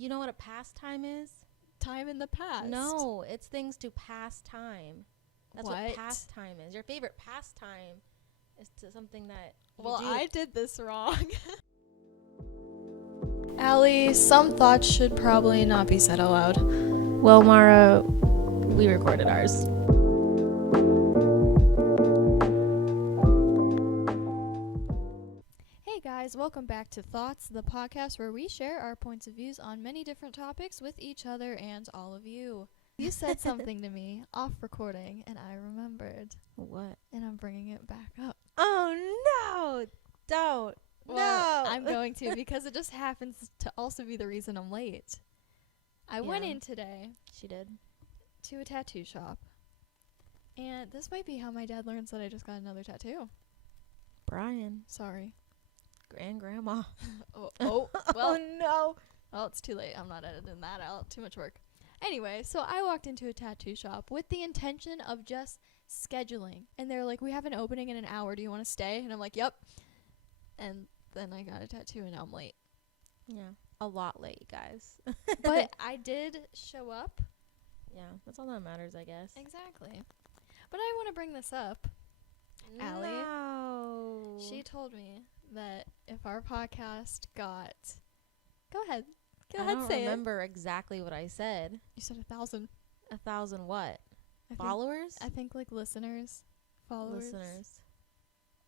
You know what a pastime is? Time in the past. No, it's things to pass time. That's what What? pastime is. Your favorite pastime is to something that you Well, do. I did this wrong. Allie, some thoughts should probably not be said aloud. Well, Mara, we recorded ours. Hey guys, welcome back to Thoughts, the podcast where we share our points of views on many different topics with each other and all of you. You said something to me off recording, and I remembered. What? And I'm bringing it back up. Oh, no! Don't. Well, No! I'm going to because it just happens to also be the reason I'm late. I went Yeah. in today She did. to a tattoo shop. And this might be how my dad learns that I just got another tattoo. Brian. Sorry. Grandma. Well, Oh, no. well, it's too late. I'm not editing that out. Too much work. Anyway, so I walked into a tattoo shop with the intention of just scheduling. And they're like, we have an opening in an hour. Do you want to stay? And I'm like, yep. And then I got a tattoo and now I'm late. Yeah. A lot late, guys. But I did show up. Yeah, that's all that matters, I guess. Exactly. But I want to bring this up. Allie, No. she told me that if our podcast got... Go ahead. Go ahead, I don't say remember exactly what I said. it. You said 1,000. 1,000 what? I think- Followers? I think like listeners, followers. Listeners.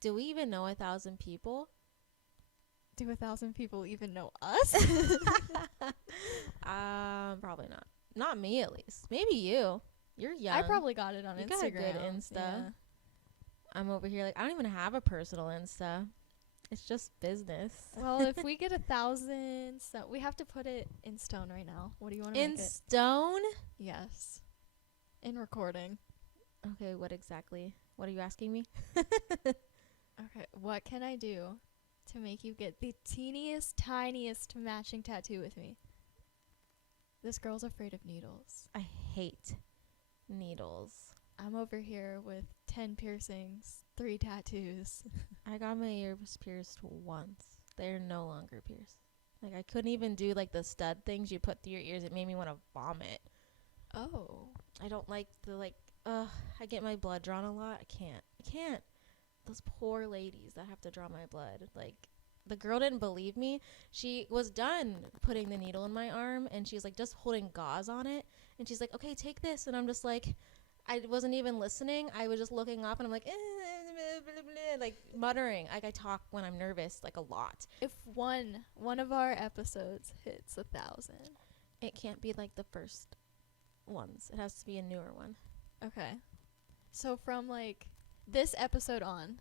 Do we even know 1,000 people? Do 1,000 people even know us? Probably not. Not me, at least. Maybe you. You're young. I probably got it on You Instagram. got a good Insta. Yeah. I'm over here like, I don't even have a personal Insta. It's just business. Well, if we get 1,000, so we have to put it in stone right now. What do you want to In make it? stone? Yes. In recording. Okay, what exactly? What are you asking me? Okay, what can I do to make you get the teeniest, tiniest matching tattoo with me? This girl's afraid of needles. I hate needles. I'm over here with 10 piercings, 3 tattoos. I got my ears pierced once. They're no longer pierced. Like, I couldn't even do, like, the stud things you put through your ears. It made me want to vomit. Oh. I don't like the, like, I get my blood drawn a lot. I can't. Those poor ladies that have to draw my blood. Like, the girl didn't believe me. She was done putting the needle in my arm, and she's, like, just holding gauze on it. And she's like, okay, take this. And I'm just like, I wasn't even listening. I was just looking up, and I'm like, like, muttering. Like, I talk when I'm nervous, like, a lot. If one of our episodes hits 1,000. It can't be, like, the first ones. It has to be a newer one. Okay. So from, like, this episode on,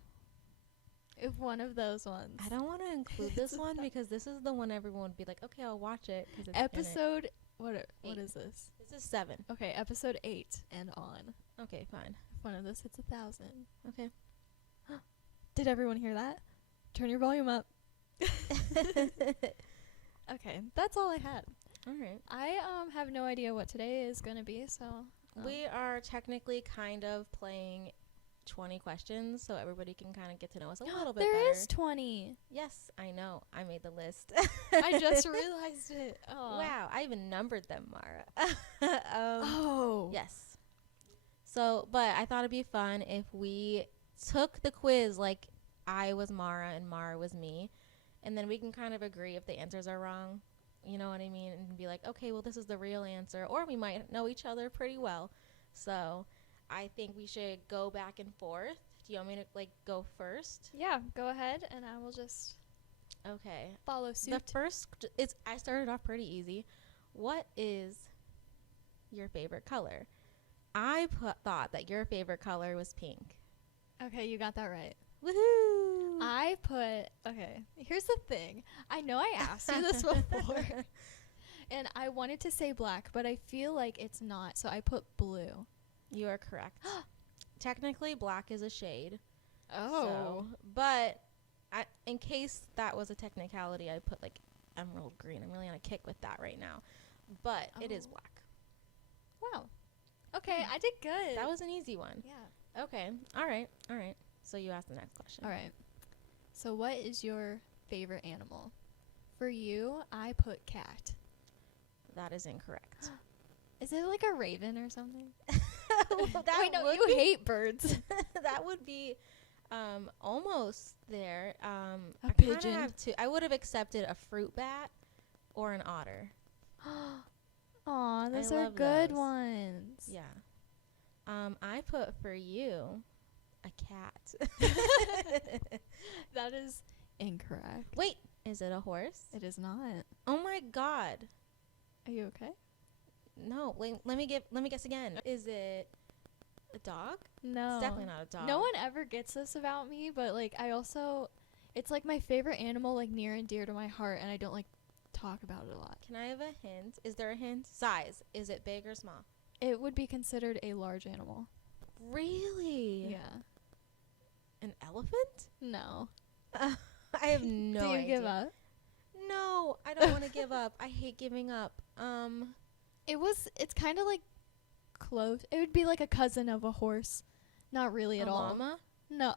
if one of those ones... I don't want to include this one because this is the one everyone would be like, okay, I'll watch it. 'Cause it's in it. Episode... What Eight. is this? This is 7. Okay, episode 8 and on. Okay, fine. If one of those hits 1,000. Okay. Did everyone hear that? Turn your volume up. Okay, that's all I had. All right. I have no idea what today is going to be, so... We are technically kind of playing 20 questions so everybody can kind of get to know us a little bit better. There is 20. Yes, I know. I made the list. I just realized it. Oh. Wow, I even numbered them, Mara. Oh. Yes. So, but I thought it'd be fun if we took the quiz like I was Mara and Mara was me, and then we can kind of agree if the answers are wrong. You know what I mean? And be like, okay, well, this is the real answer. Or we might know each other pretty well. So I think we should go back and forth. Do you want me to, like, go first? Yeah, go ahead, and I will just Okay. follow suit. The first, I started off pretty easy. What is your favorite color? I thought that your favorite color was pink. Okay, you got that right. Woohoo! I put... Okay, here's the thing. I know I asked you this before, and I wanted to say black, but I feel like it's not, so I put blue. You are correct. Technically, black is a shade. Oh. So, but in case that was a technicality, I put, like, emerald green. I'm really on a kick with that right now. But it is black. Wow. Okay, I did good. That was an easy one. Yeah. Okay. All right. So you ask the next question. All right. So what is your favorite animal? For you, I put cat. That is incorrect. Is it like a raven or something? That Wait, no, would you be- hate birds. That would be almost there. A I kinda pigeon. have I would have accepted a fruit bat or an otter. Aw, those I are love good those. ones. Yeah. I put for you a cat. That is incorrect. Wait, is it a horse? It is not. Oh my god. Are you okay? No, wait, let me guess again. Is it a dog? No. It's definitely not a dog. No one ever gets this about me, but like I also, it's like my favorite animal, like near and dear to my heart, and I don't like talk about it a lot. Can I have a hint? Is there a hint? Size. Is it big or small? It would be considered a large animal. Really? Yeah. An elephant? No. I have no Do you idea. give up? No, I don't want to give up. I hate giving up. It's kind of like close. It would be like a cousin of a horse. Not really A at all. llama? No.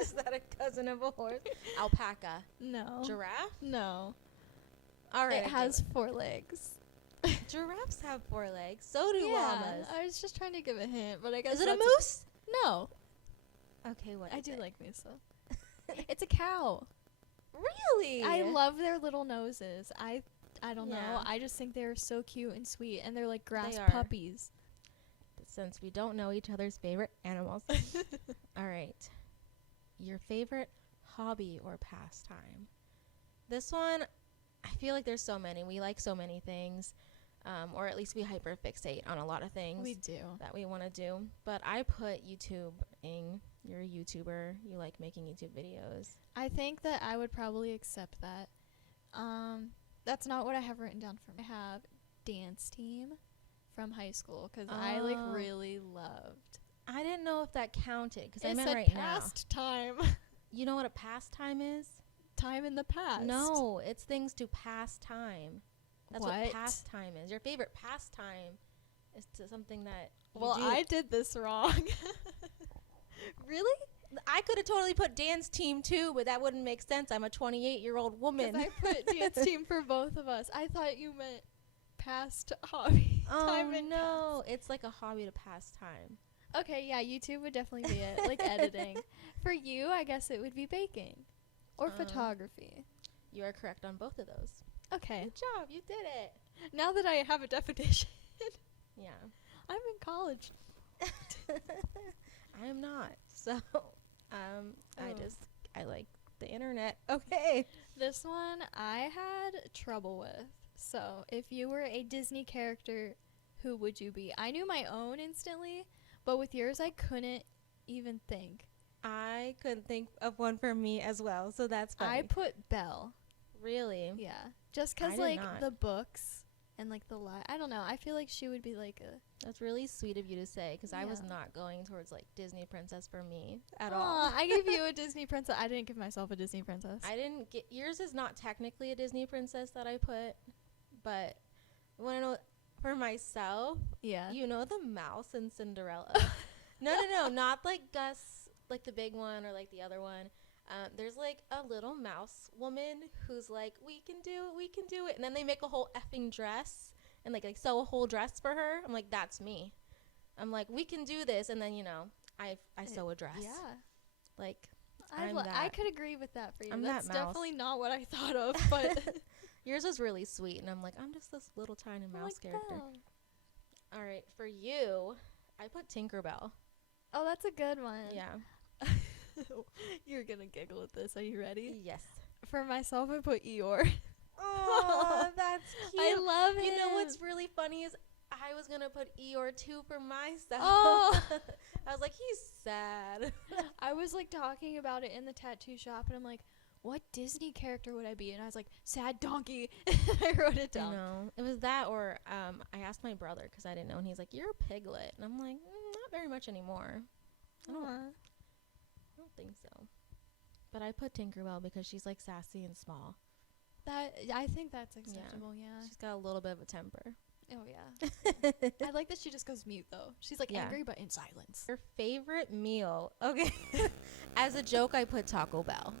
Is that a cousin of a horse? Alpaca. No. Giraffe? No. All right. It has 4 legs. Giraffes have 4 legs. So do Yeah, llamas. I was just trying to give a hint, but I guess Is it a that's- moose? No. Okay, what? I is do it? like moose though. It's a cow. Really? I love their little noses. I don't know. Yeah. I just think they're so cute and sweet, and they're like grass are. puppies. Since we don't know each other's favorite animals. All right. Your favorite hobby or pastime? This one, I feel like there's so many. We like so many things. Or at least we hyperfixate on a lot of things We do. that we want to do. But I put YouTubing. You're a YouTuber. You like making YouTube videos. I think that I would probably accept that. That's not what I have written down for me. I have dance team from high school because I like Oh. really loved. I didn't know if that counted because I It meant said right past time. now. You know what a pastime is? Time in the past. No, it's things to pass time. That's what What? pastime is. Your favorite pastime is to something that you Well, do. I did this wrong. Really? I could have totally put dance team too, but that wouldn't make sense. I'm a 28-year-old woman. Because I put dance team for both of us. I thought you meant past hobby. Oh time and no, it's like a hobby to pass time. past. Okay, yeah, YouTube would definitely be it. Like editing. For you, I guess it would be baking or photography. You are correct on both of those. Okay. Good job, you did it. Now that I have a definition, Yeah. I'm in college. I am not. So, Oh. I like the internet. Okay. This one I had trouble with. So, if you were a Disney character, who would you be? I knew my own instantly, but with yours, I couldn't even think. I couldn't think of one for me as well, so that's funny. I put Belle. Really? Yeah. Just I because, did like, not. the books and, like, I don't know. I feel like she would be, like, a... That's really sweet of you to say, because I was Yeah. not going towards like Disney princess for me at Aw, all. I gave you a Disney princess. I didn't give myself a Disney princess. I didn't get yours is not technically a Disney princess that I put, but want to know for myself? Yeah. You know the mouse in Cinderella? No, not like Gus, like the big one or like the other one. There's like a little mouse woman who's like, we can do it, and then they make a whole effing dress and like sew a whole dress for her. I'm like, that's me. I'm like, we can do this, and then I sew a dress. Yeah. Like I I'm I that. could agree with that for you. I'm That's that mouse. definitely not what I thought of, but yours was really sweet, and I'm like, I'm just this little tiny I'm mouse like, character. Belle. All right, for you, I put Tinkerbell. Oh, that's a good one. Yeah. You're gonna giggle at this. Are you ready? Yes. For myself, I put Eeyore. Oh, that's cute. I love him. You know what's really funny is I was gonna put Eeyore too for myself. Oh. I was like, he's sad. I was like talking about it in the tattoo shop, and I'm like, what Disney character would I be? And I was like, sad donkey. I wrote it I down. know. It was that, or I asked my brother because I didn't know, and he's like, you're a piglet, and I'm like, not very much anymore. I don't think so. But I put Tinkerbell because she's like sassy and small. That I think that's acceptable. Yeah. She's got a little bit of a temper. Oh yeah. I like that she just goes mute though. She's like Yeah. angry but in silence. Your favorite meal? Okay. As a joke, I put Taco Bell.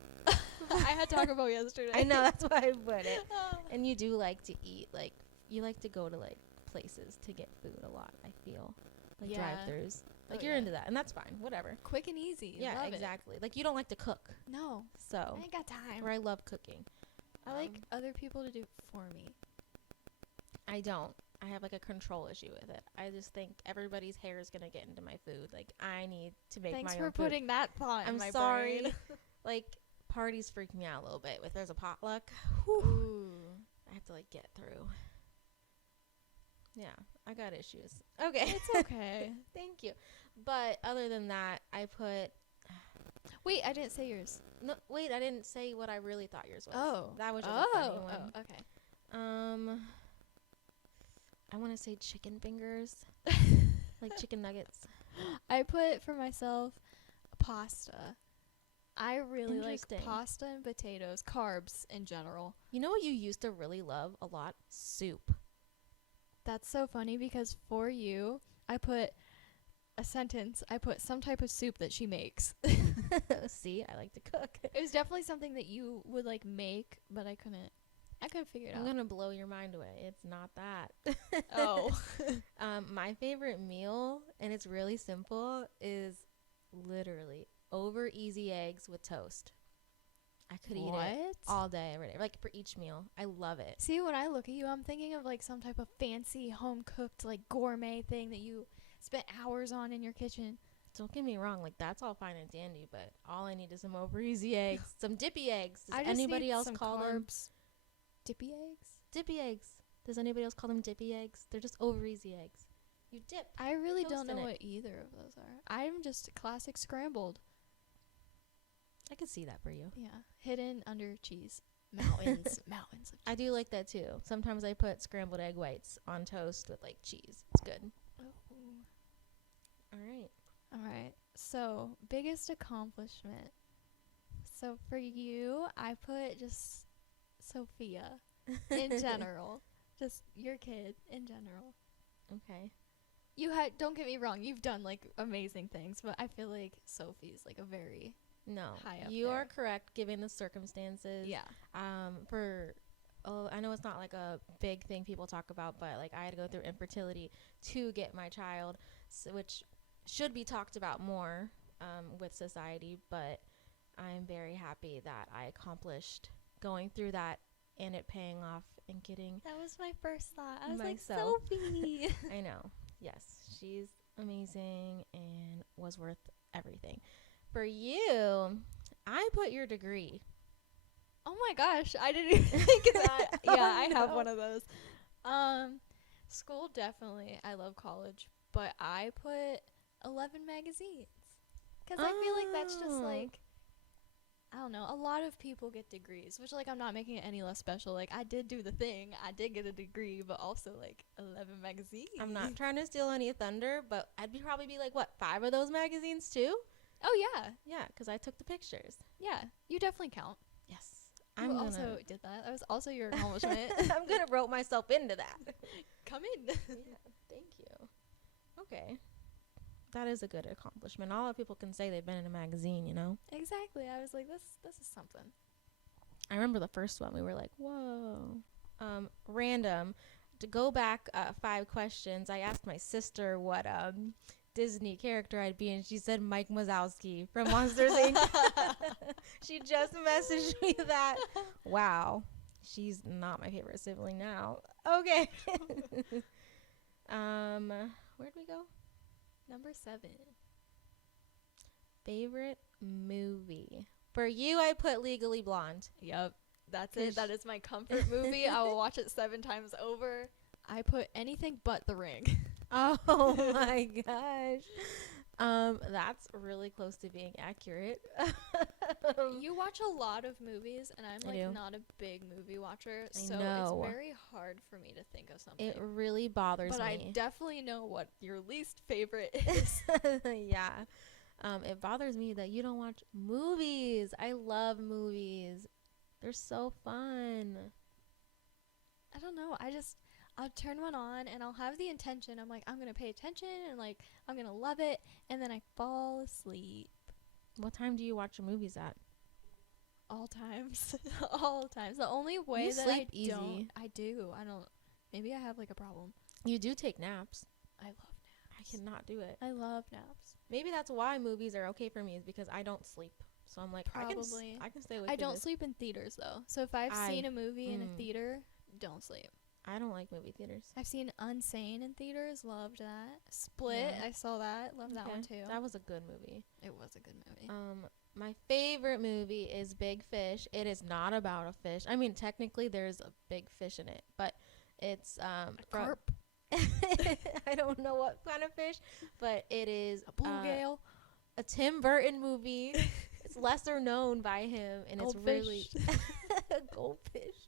I had Taco Bell yesterday. I know, that's why I put it. Oh. And you do like to eat like you like to go to like places to get food a lot, I feel. Like Yeah. drive-thrus. Like Oh, you're yeah. into that, and that's fine. Whatever. Quick and easy. Yeah, Love exactly. Like you don't like to cook. it. No. So, I ain't got time. where I love cooking. I like other people to do it for me. I don't. I have like a control issue with it. I just think everybody's hair is gonna get into my food. Like I need to make Thanks my for own food. putting that thought in I'm my sorry. brain. Like parties freak me out a little bit. If there's a potluck, Ooh. I have to like get through. Yeah, I got issues. Okay. It's okay. Thank you. But other than that, I put Wait, I didn't say yours. no. Wait, I didn't say what I really thought yours was. Oh. That was just a funny one. Oh, okay. I want to say chicken fingers, like chicken nuggets. I put for myself pasta. I really like Interesting. pasta and potatoes, carbs in general. You know what you used to really love a lot? Soup. That's so funny because for you, I put a sentence. I put some type of soup that she makes. See, I like to cook. It was definitely something that you would like make, but I couldn't figure it I'm out. gonna blow your mind away. It's not that. Oh. My favorite meal, and it's really simple, is literally over easy eggs with toast. I could eat it all day, every day, like for each meal. I love it. See, when I look at you, I'm thinking of like some type of fancy home cooked like gourmet thing that you spent hours on in your kitchen. Don't get me wrong, like that's all fine and dandy, but all I need is some over easy eggs, some dippy eggs. Does I just anybody need else some call them carbs. Dippy eggs? dippy eggs? Does anybody else call them dippy eggs? They're just over easy eggs. You dip. I really Toast don't know in it. what either of those are. I'm just classic scrambled. I could see that for you. Yeah, hidden under cheese. Mountains of cheese. I do like that too. Sometimes I put scrambled egg whites on toast with like cheese. It's good. Oh. All right. All right. So, biggest accomplishment. So, for you, I put just Sophia in general. Just your kid in general. Okay. Don't get me wrong, you've done like amazing things, but I feel like Sophie's like a very No, high up you there. are correct given the circumstances. Yeah. I know it's not like a big thing people talk about, but like I had to go through infertility to get my child, which should be talked about more with society, but I'm very happy that I accomplished going through that and it paying off and getting That was my first thought. I was myself. like, Sophie. I know. Yes, she's amazing and was worth everything. For you, I put your degree. Oh my gosh, I didn't even think of that. Yeah, I have no. one of those. School definitely. I love college, but I put 11 magazines because I feel like that's just Oh. like, I don't know. A lot of people get degrees, which like I'm not making it any less special. Like I did do the thing. I did get a degree, but also like 11 magazines. I'm not trying to steal any thunder, but I'd probably be like, what, 5 of those magazines too? Oh yeah, Yeah, because I took the pictures. yeah. You definitely count. Yes. You also did that. That was also your accomplishment. I'm going to rope myself into that. Come in. Yeah, thank you. Okay. That is a good accomplishment. A lot of people can say they've been in a magazine, you know? Exactly. I was like, this is something. I remember the first one. We were like, whoa. Random. To go back 5 questions, I asked my sister what Disney character I'd be, and she said Mike Wazowski from Monsters, Inc. She just messaged me that. Wow. She's not my favorite sibling now. Okay. Where'd we go? Number 7. Favorite movie. For you, I put Legally Blonde. Yep. That's Cause it. That is my comfort movie. I will watch it 7 times over. I put anything but The Ring. Oh my gosh. That's really close to being accurate. You watch a lot of movies, and I'm I do. like not a big movie watcher, I so know. it's very hard for me to think of something. It really bothers but me. I definitely know what your least favorite is. Yeah. It bothers me that you don't watch movies. I love movies. They're so fun. I don't know. I'll turn one on and I'll have the intention. I'm like, I'm going to pay attention and like, I'm going to love it. And then I fall asleep. What time do you watch your movies at? All times. All times. The only way You that sleep I easy. don't, I do. I don't, Maybe I have like a problem. You do take naps. I love I naps. cannot do it. I love naps. Maybe that's why movies are okay for me, is because I don't sleep. So I'm like, Probably. I can stay awake. I through don't this. sleep in theaters though. So if I've seen a movie in a mm. theater, don't sleep. I don't like movie theaters. I've seen Unsane in theaters. Loved that. Split. Yeah. I saw that. Loved that one too. That was a good movie. It was a good movie. My favorite movie is Big Fish. It is not about a fish. I mean, technically there's a big fish in it, but it's Carp. I don't know what kind of fish, but it is A bluegill. a Tim Burton movie. It's lesser known by him, and it's really goldfish.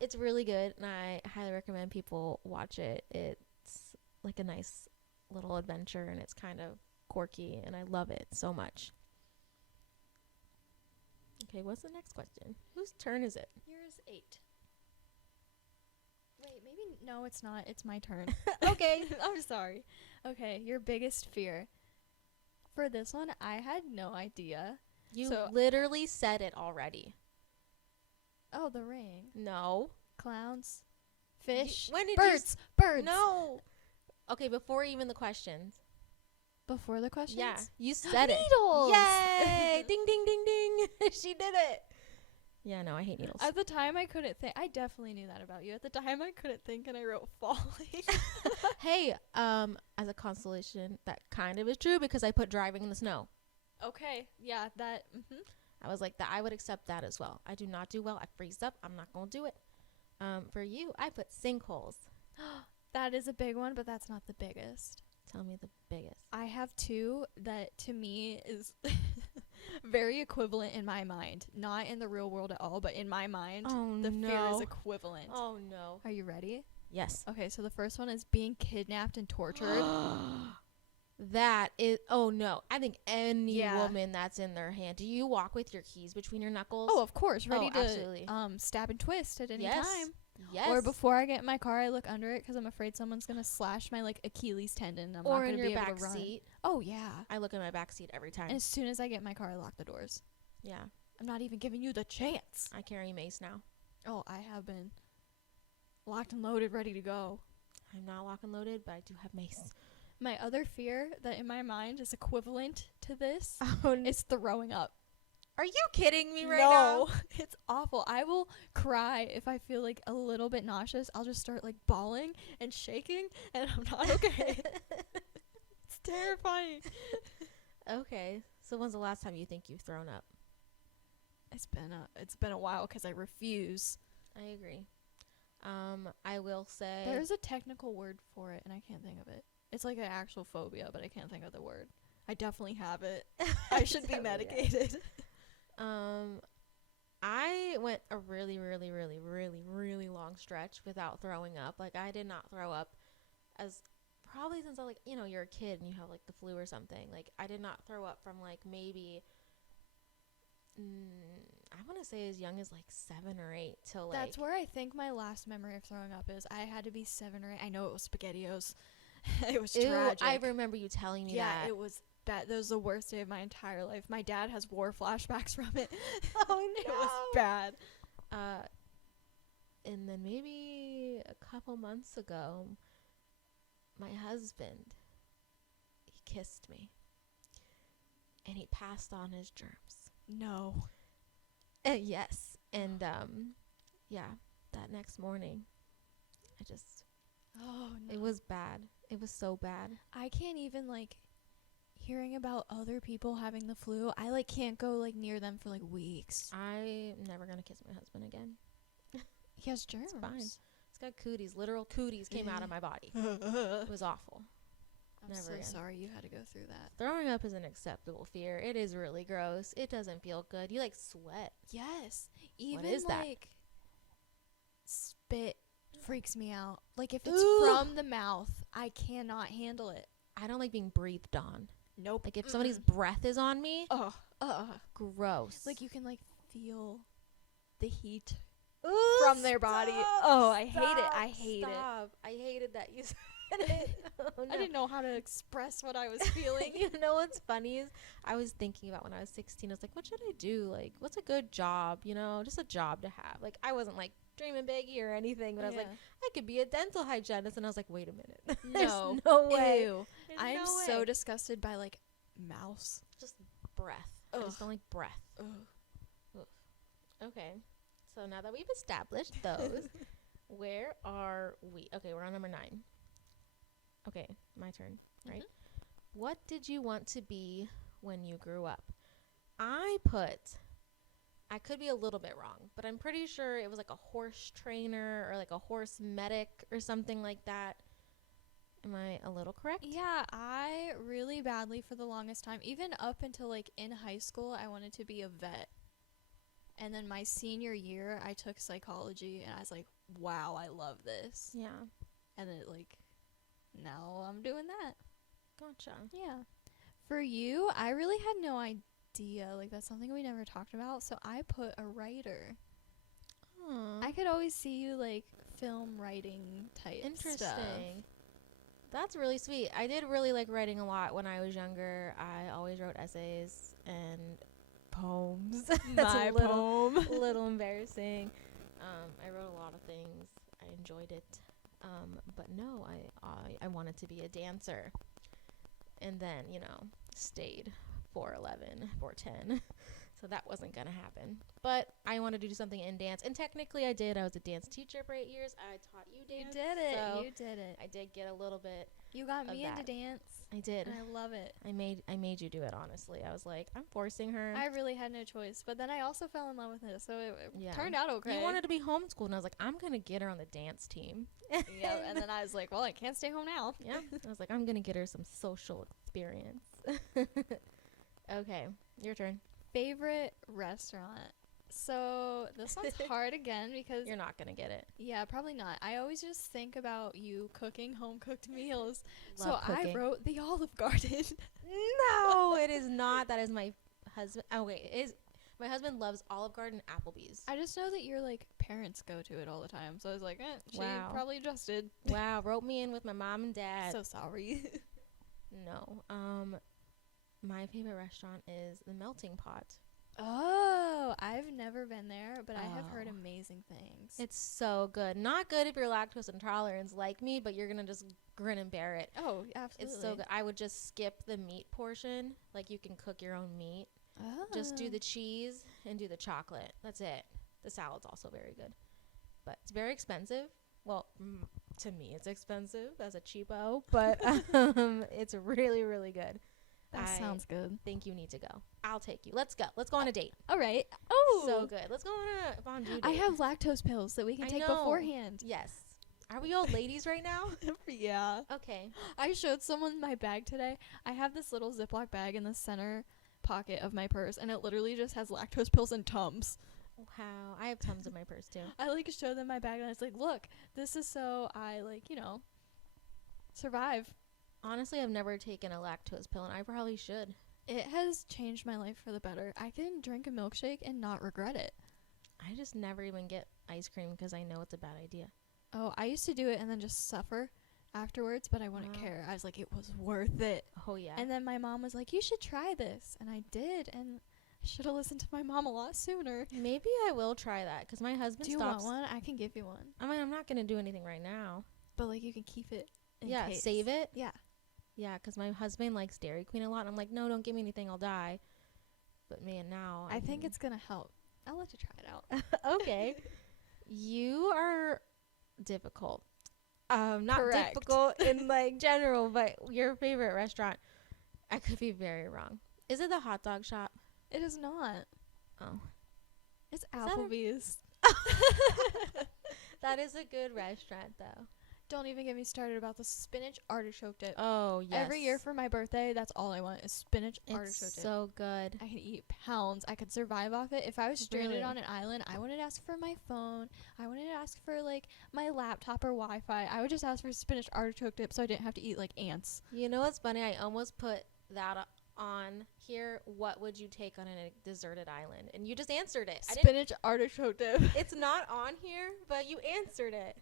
It's really good, and I highly recommend people watch it. It's like a nice little adventure, and it's kind of quirky, and I love it so much. Okay, what's the next question? Whose turn is it? Yours 8. Wait, maybe no, it's not. It's my turn. Okay. I'm sorry. Okay, your biggest fear. For this one, I had no idea. You So- literally said it already. Oh, the ring. No. Clowns. Fish. When did Birds. Birds. No. Okay, before even the questions. Before the questions? Yeah, you said it. Needles. Yay! Ding, ding, ding, ding. She did it. Yeah, no, I hate needles. At the time, I couldn't think. I definitely knew that about you. At the time, I couldn't think, and I wrote falling. Hey, as a consolation, that kind of is true because I put driving in the snow. Okay. Yeah, that. I was like, that I would accept that as well. I do not do well. I freeze up. I'm not going to do it. For you, I put sinkholes. That is a big one, but that's not the biggest. Tell me the biggest. I have 2 that to me is very equivalent in my mind. Not in the real world at all, but in my mind, the fear is equivalent. Oh, no. Are you ready? Yes. Okay, so the first one is being kidnapped and tortured. That is, oh no. I think any Yeah. woman that's in their hand. Do you walk with your keys between your knuckles? Oh, of course, ready to absolutely. Stab and twist at any Yes. time. Yes. Or before I get in my car, I look under it because I'm afraid someone's gonna slash my like Achilles tendon. And I'm not or gonna in your be able back to run. seat. Oh yeah. I look in my back seat every time. And as soon as I get in my car, I lock the doors. Yeah. I'm not even giving you the chance. I carry a mace now. Oh, I have been locked and loaded, ready to go. I'm not lock and loaded, but I do have mace. My other fear that in my mind is equivalent to this Oh, is throwing up. are you kidding me right No, it's awful. I will cry if I feel like a little bit nauseous. I'll just start like bawling and shaking, and I'm not okay. It's terrifying. now? Okay. So when's the last time you think you've thrown up? It's been a while because I refuse. I agree. I will say There's a technical word for it, and I can't think of it. It's like an actual phobia, but I can't think of the word. I definitely have it. I should be medicated. I went a really, really, really, really, really long stretch without throwing up. Like, I did not throw up as probably since I, like, you know, you're a kid and you have, like, the flu or something. Like, I did not throw up from, like, maybe, I want to say as young as, like, 7 or 8 till, like. That's where I think my last memory of throwing up is. I had to be 7 or 8. I know it was SpaghettiOs. It was tragic. I remember you telling me that. Yeah, it was bad. That was the worst day of my entire life. My dad has war flashbacks from it. Oh, no. It was bad. And then maybe a couple months ago, my husband, he kissed me. And he passed on his germs. No. Yes. And, yeah, that next morning, Oh, no. it was bad. It was so bad. I can't even, like, hearing about other people having the flu, I, like, can't go, like, near them for, like, weeks. I'm never going to kiss my husband again. He has germs. It's fine. It's got cooties. Literal cooties came out of my body. It was awful. I'm Never so again. sorry you had to go through that. Throwing up is an acceptable fear. It is really gross. It doesn't feel good. You, like, sweat. Yes. Even, is that? like, spit freaks me out. Like, if it's Ooh. from the mouth, I cannot handle it. I don't like being breathed on. Nope. Like, if somebody's breath is on me, gross. Like, you can, like, feel the heat Ooh, from their body. stop, Oh, I hate it. stop, I hate it. stop. I hated that you said it. Oh, no. I didn't know how to express what I was feeling. You know what's funny is I was thinking about when I was 16. I was like, what should I do? Like, what's a good job? You know, just a job to have. Like, I wasn't like dreaming biggy or anything, but I was like, Yeah. I could be a dental hygienist, and I was like, wait a minute. No. There's no way. Ew. There's I'm no so way. disgusted by like mouse. Just breath. I just don't like breath. Ugh. Okay. So now that we've established those, where are we? Okay, we're on number 9. Okay, my turn, right? What did you want to be when you grew up? I could be a little bit wrong, but I'm pretty sure it was like a horse trainer or like a horse medic or something like that. Am I a little correct? Yeah, I really badly for the longest time, even up until like in high school, I wanted to be a vet. And then my senior year, I took psychology, and I was like, wow, I love this. Yeah. And then, like, now I'm doing that. Gotcha. Yeah. For you, I really had no idea. Like, that's something we never talked about. So I put a writer. I could always see you, like, film writing type Interesting. stuff. That's really sweet. I did really like writing a lot when I was younger. I always wrote essays and poems. That's My a little, poem. little embarrassing. I wrote a lot of things. I enjoyed it. But no, I wanted to be a dancer. And then, stayed 4'11", 4'10". So that wasn't going to happen. But I wanted to do something in dance. And technically I did. I was a dance teacher for 8 years. I taught you You dance. did it. So You did it. I did get a little bit. You got of me into that. dance. I did. And I love it. I made you do it, honestly. I was like, I'm forcing her. I really had no choice. But then I also fell in love with it. So it Yeah. turned out okay. You wanted to be homeschooled, and I was like, I'm going to get her on the dance team. Yeah, and then I was like, well, I can't stay home now. Yeah. I was like, I'm going to get her some social experience. Okay. Your turn. Favorite restaurant. So this one's hard again because You're not going to get it. yeah, probably not. I always just think about you cooking home cooked meals. Love so cooking. I wrote the Olive Garden. No, it is not. That is my husband. Oh, wait. It is. My husband loves Olive Garden and Applebee's. I just know that your like parents go to it all the time. So I was like, she Wow. probably adjusted. Wow. Wrote me in with my mom and dad. So sorry. No. My favorite restaurant is the Melting Pot. Oh, I've never been there, but I have heard Oh. amazing things. It's so good. Not good if you're lactose intolerant like me, but you're going to just grin and bear it. oh, absolutely. It's so good. I would just skip the meat portion. Like, you can cook your own meat. Oh. Just do the cheese and do the chocolate. That's it. The salad's also very good. But it's very expensive. Well, to me, it's expensive as a cheapo, but it's really, really good. That I sounds good. think you need to go. I'll take you. Let's go. Let's go on a date. All right. Oh, So good. Let's go on a fondue date. I have lactose pills that we can I take know. beforehand. Yes. Are we old ladies right now? Yeah. Okay. I showed someone my bag today. I have this little Ziploc bag in the center pocket of my purse, and it literally just has lactose pills and Tums. Wow. I have Tums in my purse, too. I like showed them my bag, and I was like, look, this is so I survive. Honestly, I've never taken a lactose pill, and I probably should. It has changed my life for the better. I can drink a milkshake and not regret it. I just never even get ice cream because I know it's a bad idea. Oh, I used to do it and then just suffer afterwards, but I wouldn't Wow. care. I was like, it was worth it. Oh, yeah. And then my mom was like, you should try this. And I did, and I should have listened to my mom a lot sooner. Maybe I will try that because my husband Do you stops. want one? I can give you one. I mean, I'm not going to do anything right now. But, like, you can keep it in Yeah, case. save it. Yeah. Yeah, because my husband likes Dairy Queen a lot. And I'm like, no, don't give me anything. I'll die. But, man, now. I think it's going to help. I'll let you try it out. Okay. You are difficult. Not Correct. difficult in, like, general, but your favorite restaurant. I could be very wrong. Is it the hot dog shop? It is not. Oh. It's that a- Applebee's. That is a good restaurant, though. Don't even get me started about the spinach artichoke dip. Oh, yes. Every year for my birthday, that's all I want is spinach artichoke It's dip. so good. I could eat pounds. I could survive off it. If I was stranded Really? on an island, I wouldn't ask for my phone. I wouldn't ask for, like, my laptop or Wi-Fi. I would just ask for spinach artichoke dip so I didn't have to eat, like, ants. You know what's funny? I almost put that on here. What would you take on a deserted island? And you just answered it. Spinach artichoke dip. It's not on here, but you answered it.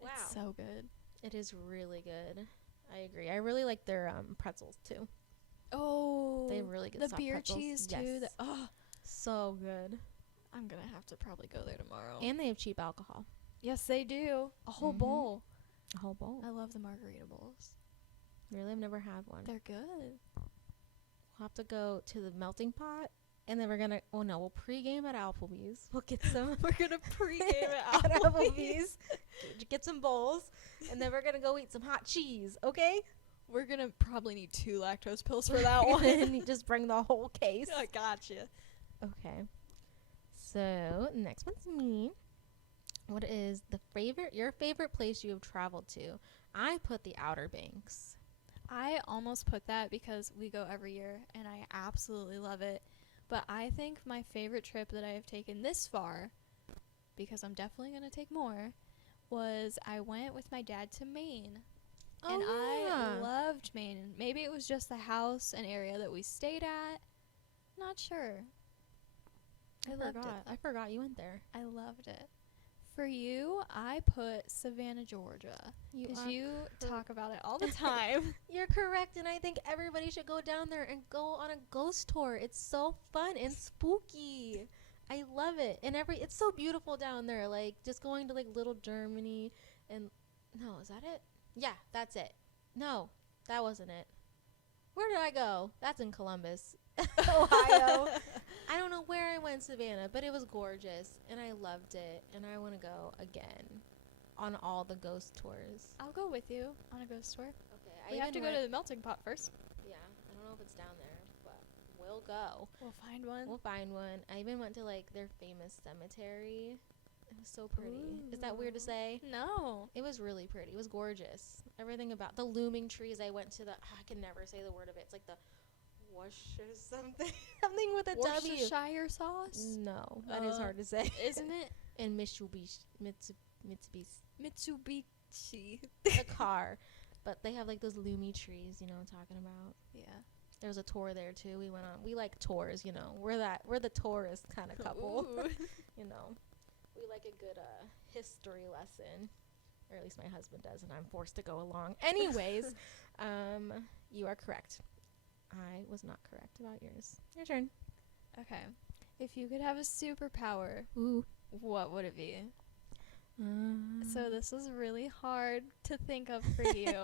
Wow. It's so good. It is really good. I agree. I really like their pretzels, too. Oh. They have really good the soft beer pretzels. cheese, Yes. too. Oh. So good. I'm gonna have to probably go there tomorrow. And they have cheap alcohol. Yes, they do. A whole bowl. A whole bowl. I love the margarita bowls. Really? I've never had one. They're good. We'll have to go to the melting pot, and then we're gonna. Oh no, we'll pregame at Applebee's. We'll get some. We're gonna pregame at Applebee's. Get some bowls, and then we're gonna go eat some hot cheese. Okay? We're gonna probably need 2 lactose pills for that one. And you just bring the whole case. I gotcha. Okay. So next one's me. What is your favorite place you have traveled to? I put the Outer Banks. I almost put that because we go every year and I absolutely love it. But I think my favorite trip that I have taken this far, because I'm definitely going to take more, was I went with my dad to Maine. Oh, and yeah. I loved Maine. Maybe it was just the house and area that we stayed at. Not sure. I forgot you went there. I loved it. For you, I put Savannah, Georgia. Because you talk about it all the time. You're correct, and I think everybody should go down there and go on a ghost tour. It's so fun and spooky. I love it. And it's so beautiful down there. Like, just going to, like, Little Germany and... No, is that it? Yeah, that's it. No, that wasn't it. Where did I go? That's in Columbus, Ohio. I don't know where I went, Savannah, but it was gorgeous, and I loved it, and I want to go again on all the ghost tours. I'll go with you on a ghost tour. Okay, We have to go to the melting pot first. Yeah, I don't know if it's down there, but we'll go. We'll find one. We'll find one. I even went to, like, their famous cemetery. It was so pretty. Ooh. Is that weird to say? No. It was really pretty. It was gorgeous. Everything about the looming trees. I went to I can never say the word of it. It's like the something with a W. Worcestershire sauce? No, that is hard to say. Isn't it? And Mitsubishi, the car, but they have like those loomy trees. You know what I'm talking about? Yeah. There was a tour there too. We went on. We like tours. You know, we're the tourist kind of couple. You know, we like a good history lesson, or at least my husband does, and I'm forced to go along. Anyways, you are correct. I was not correct about yours. Your turn. Okay. If you could have a superpower, what would it be? So this is really hard to think of for you.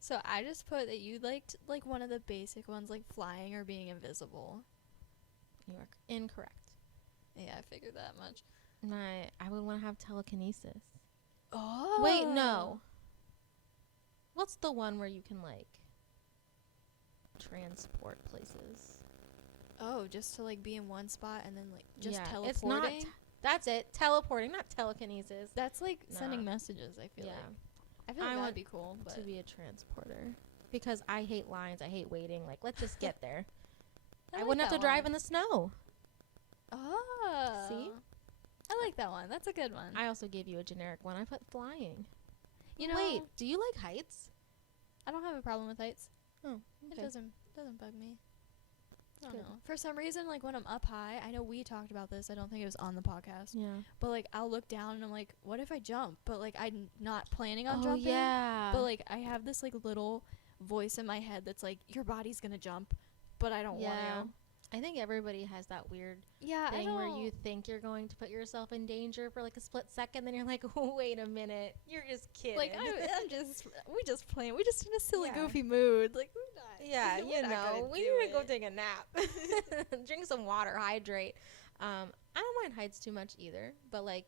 So I just put that you liked like one of the basic ones, like flying or being invisible. You are incorrect. Yeah, I figured that much. I would want to have telekinesis. Oh. Wait, no. What's the one where you can like transport places? Oh, just to like be in one spot and then like just teleporting? It's not that's it. Teleporting, not telekinesis. That's like sending messages, I feel like. I feel like that'd be cool. But to be a transporter. Because I hate lines. I hate waiting. Like, let's just get there. I wouldn't have to drive in the snow. Oh. See? I like that one. That's a good one. I also gave you a generic one. I put flying. You know, wait, do you like heights? I don't have a problem with heights. Oh, okay. It doesn't bug me. I don't know. For some reason, like when I'm up high, I know we talked about this. I don't think it was on the podcast. Yeah. But like I'll look down and I'm like, what if I jump? But like I'm not planning on jumping. Yeah. But like I have this like little voice in my head that's like, your body's gonna jump, but I don't want to. I think everybody has that weird thing where you think you're going to put yourself in danger for like a split second, then you're like, oh, wait a minute, you're just kidding. Like we just playing. We just in a silly, goofy mood. Like we're not. Yeah, you know, we need to go take a nap, drink some water, hydrate. I don't mind heights too much either, but like,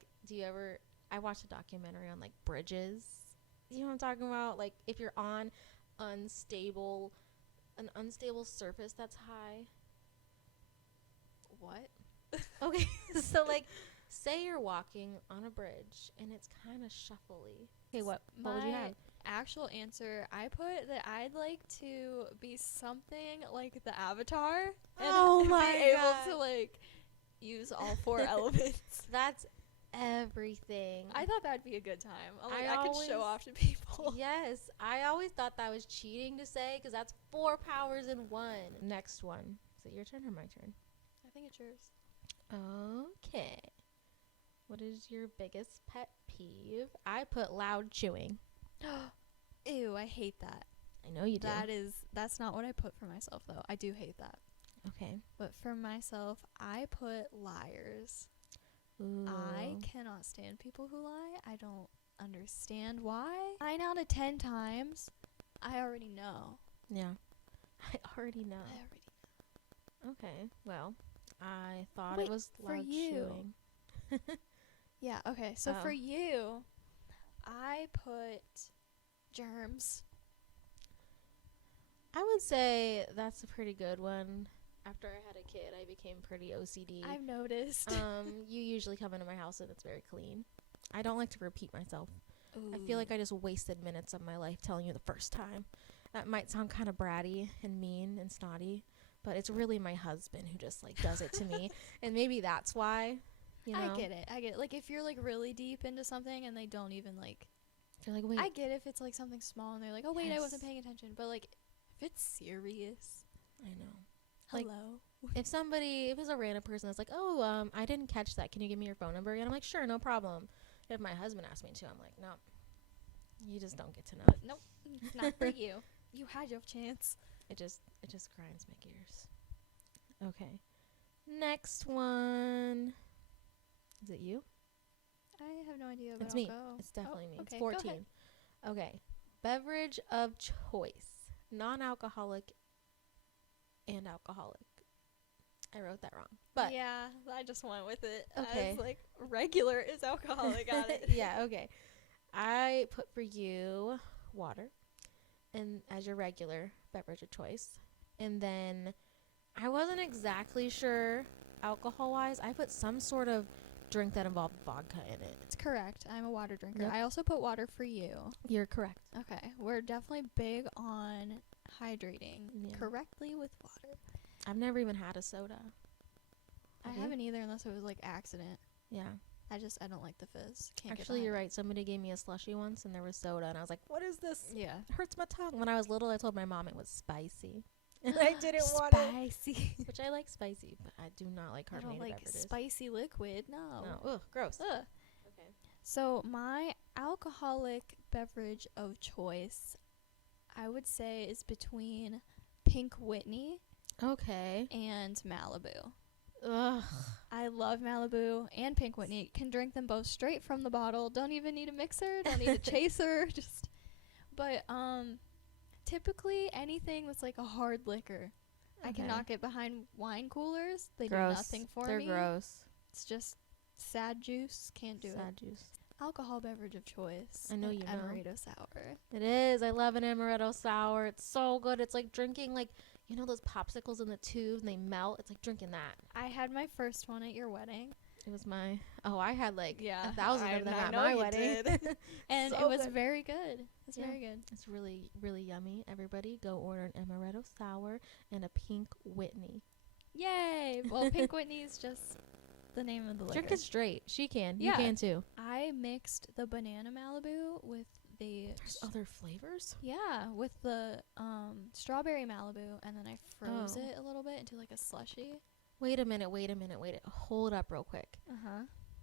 I watched a documentary on like bridges. You know what I'm talking about? Like if you're on an unstable surface that's high. What? Okay, so like, say you're walking on a bridge and it's kind of shuffly. Okay, what would you have? Actual answer, I put that I'd like to be something like the Avatar. And be able to like use all 4 elements. That's everything. I thought that'd be a good time. I could show off to people. Yes, I always thought that was cheating to say because that's 4 powers in one. Next one. Is it your turn or my turn? I think it's yours. Okay. What is your biggest pet peeve? I put loud chewing. Ew, I hate that. I know you do. That's not what I put for myself though. I do hate that. Okay. But for myself, I put liars. Ooh. I cannot stand people who lie. I don't understand why. 9 out of 10 times, I already know. Yeah. I already know. I already know. Okay. Well, I thought Wait, it was for loud you. chewing. Yeah, okay. So Oh. for you, I put germs. I would say that's a pretty good one. After I had a kid, I became pretty OCD. I've noticed. You usually come into my house and it's very clean. I don't like to repeat myself. Ooh. I feel like I just wasted minutes of my life telling you the first time. That might sound kind of bratty and mean and snotty, but it's really my husband who just like does it to me. And maybe that's why, you know. I get it. Like if you're like really deep into something and they don't even like, You're like, wait. I get if it's like something small and they're like, oh wait, I Yes. wasn't paying attention. But like if it's serious, I know. Like, hello. If it's a random person that's like, oh, I didn't catch that. Can you give me your phone number? And I'm like, sure, no problem. If my husband asked me to, I'm like, no. You just don't get to know. Nope, it's not for you. You had your chance. It just grinds my gears. Okay. Next one. Is it you? I have no idea. But It's I'll me. Go. It's definitely me. It's Okay, go 14. ahead. Okay. Beverage of choice. Non-alcoholic and alcoholic. I wrote that wrong. But yeah, I just went with it. Okay. As like regular is alcoholic. Got it. Yeah, okay. I put for you water and as your regular beverage of choice. And then I wasn't exactly sure alcohol-wise. I put some sort of drink that involved vodka in it. It's correct. I'm a water drinker. Yep. I also put water for you. You're correct. Okay. We're definitely big on hydrating Yeah. correctly with water. I've never even had a soda. I Have you? haven't either unless it was like accident. Yeah. I don't like the fizz. Can't get Actually, you're behind right. Somebody gave me a slushie once and there was soda and I was like, what is this? it. Yeah. It hurts my tongue. When I was little, I told my mom it was spicy. And I didn't want it. Spicy. Which I like spicy, but I do not like I carbonated don't like beverages. spicy liquid. No. No. Ugh, gross. Ugh. Okay. So my alcoholic beverage of choice, I would say, is between Pink Whitney Okay. and Malibu. Ugh. I love Malibu and Pink Whitney. Can drink them both straight from the bottle. Don't even need a mixer. Don't need a chaser. But typically anything that's like a hard liquor, I cannot get behind wine coolers. They Gross. do nothing for They're me. gross. It's just sad juice. Can't do Sad it. juice. Alcohol beverage of choice. I know an you know. Amaretto sour. It is. I love an amaretto sour. It's so good. It's like drinking like those popsicles in the tube and they melt. It's like drinking that. I had my first one at your wedding. It was my. Oh, I had like Yeah, 1,000 of them I at know my you wedding. did. And So it was good. very good. It's Yeah. very good. It's really, really yummy. Everybody, go order an amaretto sour and a Pink Whitney. Yay! Well, Pink Whitney is just the name of the liquor. Drink it straight. She can. Yeah. You can too. I mixed the banana Malibu with the There's other flavors. with the strawberry Malibu, and then I froze Oh. it a little bit into like a slushy. Wait a minute. Hold up real quick.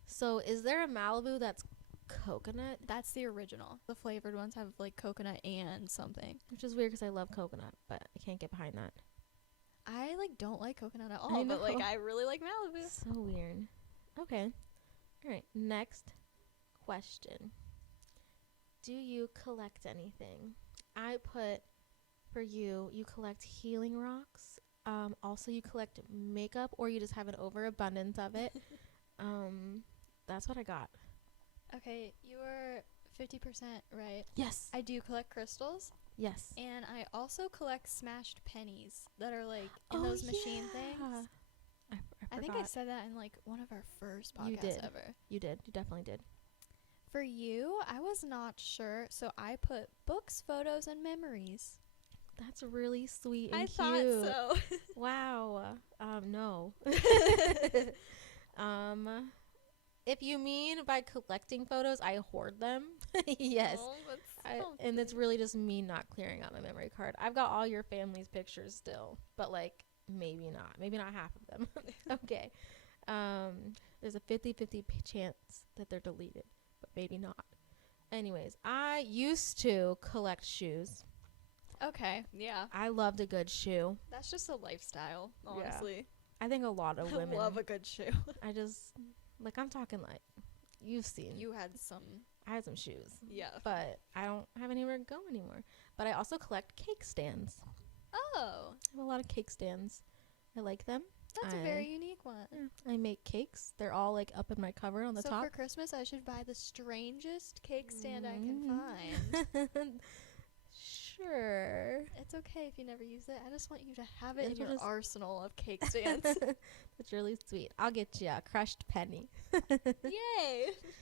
So, is there a Malibu that's coconut? That's the original. The flavored ones have like coconut and something. Which is weird because I love coconut, but I can't get behind that. I like don't like coconut at I all, but like know. I really like Malibu. So weird. Okay. All right. Next question. Do you collect anything? I put for you collect healing rocks. Also, you collect makeup, or you just have an overabundance of it. That's what I got. Okay, you were 50% right. Yes. I do collect crystals, Yes. and I also collect smashed pennies that are like in those machine things. I think I forgot. said that in like one of our first You podcasts did. ever. You did. You definitely did. For you, I was not sure, so I put books, photos, and memories. That's really sweet and I cute. thought so. Wow. No. If you mean by collecting photos, I hoard them. Yes. Oh, And it's really just me not clearing out my memory card. I've got all your family's pictures still, but like maybe not. Maybe not half of them. Okay. There's a 50-50 chance that they're deleted, but maybe not. Anyways, I used to collect shoes. okay, yeah. I loved a good shoe. That's just a lifestyle, honestly. I think a lot of women. I love a good shoe. Like, I'm talking like, you've seen. You had some. I had some shoes. Yeah. But I don't have anywhere to go anymore. But I also collect cake stands. Oh. I have a lot of cake stands. I like them. That's a very unique one. Yeah, I make cakes. They're all like up in my cupboard on the so top. for Christmas, I should buy the strangest cake stand I can find. Sure. It's okay if you never use it. I just want you to have it in your just arsenal of cake stands. That's really sweet. I'll get you a crushed penny. Yay!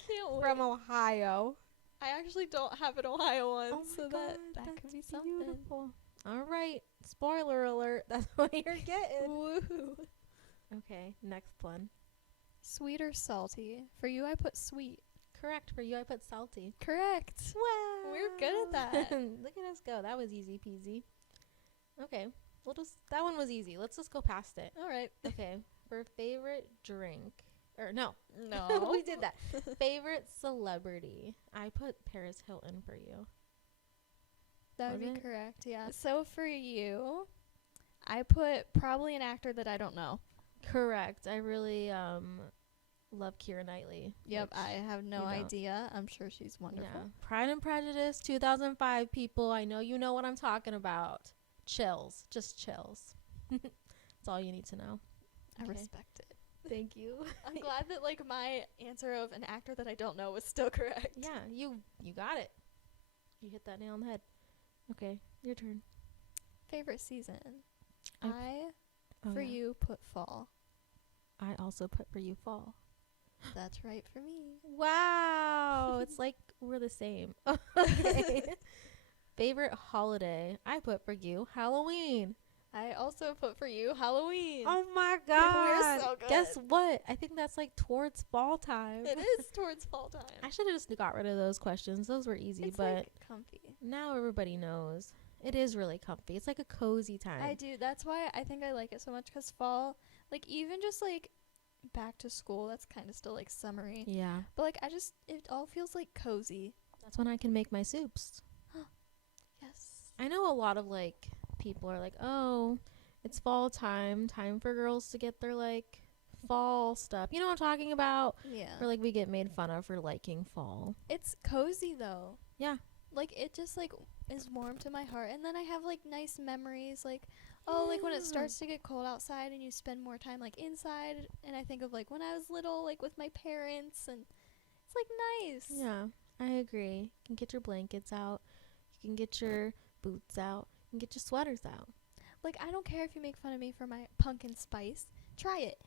Can't wait. From Ohio. I actually don't have an Ohio one, Oh so my God, that could be something. Beautiful. All right. Spoiler alert. That's what you're getting. Woohoo. Okay, next one. Sweet or salty? For you, I put sweet. Correct. For you, I put salty. Correct. Wow. We're good at that. Look at us go. That was easy peasy. Okay. That one was easy. Let's just go past it. All right. Okay. For favorite drink. Or no. No. We did that. Favorite celebrity. I put Paris Hilton for you. That would Was be it? correct, yeah. So for you, I put probably an actor that I don't know. Correct. I really love Keira Knightley. Yep, which I have no you don't. idea. I'm sure she's wonderful. Yeah. Pride and Prejudice, 2005, people. I know you know what I'm talking about. Chills. Just chills. That's all you need to know. I Okay. respect it. Thank you. I'm glad that like my answer of an actor that I don't know was still correct. Yeah, you got it. You hit that nail on the head. Okay, your turn. Favorite season? Oh, For yeah. you, put fall. I also put for you fall. That's right for me. Wow, it's like we're the same. Okay. Favorite holiday? I put for you Halloween. I also put for you Halloween. Oh my god. We're so good. Guess what? I think that's like towards fall time. It is towards fall time. I should have just got rid of those questions. Those were easy, It's but like comfy. now everybody knows. It is really comfy. It's like a cozy time. I do. That's why I think I like it so much, because fall, like even just like back to school, that's kind of still like summery. Yeah. But like it all feels like cozy. That's when I can make my soups. Yes. I know a lot of like people are like, "Oh, it's fall time for girls to get their like fall stuff." You know what I'm talking about? Yeah. Or like we get made fun of for liking fall. It's cozy though. Yeah. Like it just like is warm to my heart, and then I have like nice memories like like when it Yeah. starts to get cold outside and you spend more time like inside, and I think of like when I was little, like with my parents, and it's like nice. Yeah, I agree. You can get your blankets out. You can get your boots out. You can get your sweaters out. Like I don't care if you make fun of me for my pumpkin spice. Try it.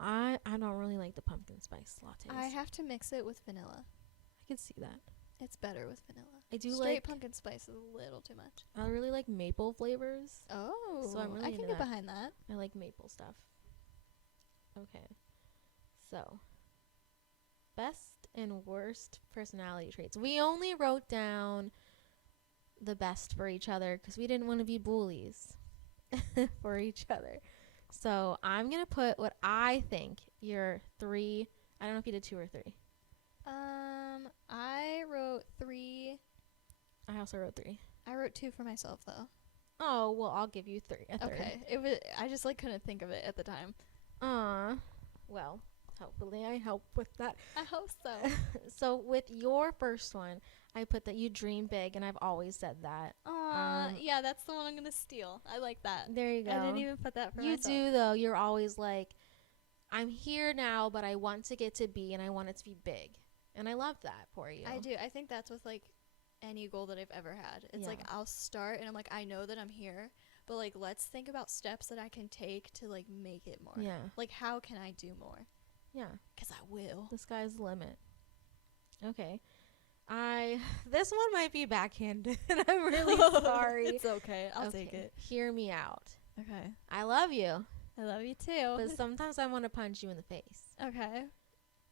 I don't really like the pumpkin spice lattes. I have to mix it with vanilla. I can see that. It's better with vanilla. I do Straight like pumpkin spice is a little too much. I really like maple flavors. Oh, So I'm really I can into get that. behind that. I like maple stuff. Okay. So, best and worst personality traits. We only wrote down the best for each other because we didn't want to be bullies for each other. So, I'm going to put what I think your 3. I don't know if you did 2 or 3. I wrote 3. I also wrote 3. I wrote 2 for myself though. Oh, well, I'll give you 3. A third. Okay. It was. I just like couldn't think of it at the time. Well, hopefully I help with that. I hope so. So with your first one, I put that you dream big, and I've always said that. Yeah, that's the one I'm gonna steal. I like that. There you go. I didn't even put that for You myself. do though. You're always like, I'm here now, but I want to get to B, and I want it to be big, and I love that for you. I do. I think that's with like any goal that I've ever had. It's like Yeah. I'll start and I'm like, I know that I'm here, but like let's think about steps that I can take to like make it more. Yeah. Like how can I do more? Yeah. 'Cause I will. The sky's the limit. Okay. This one might be backhanded. I'm really sorry. It's okay. I'll take Okay, it. Hear me out. Okay. I love you, I love you too. but sometimes I want to punch you in the face. Okay.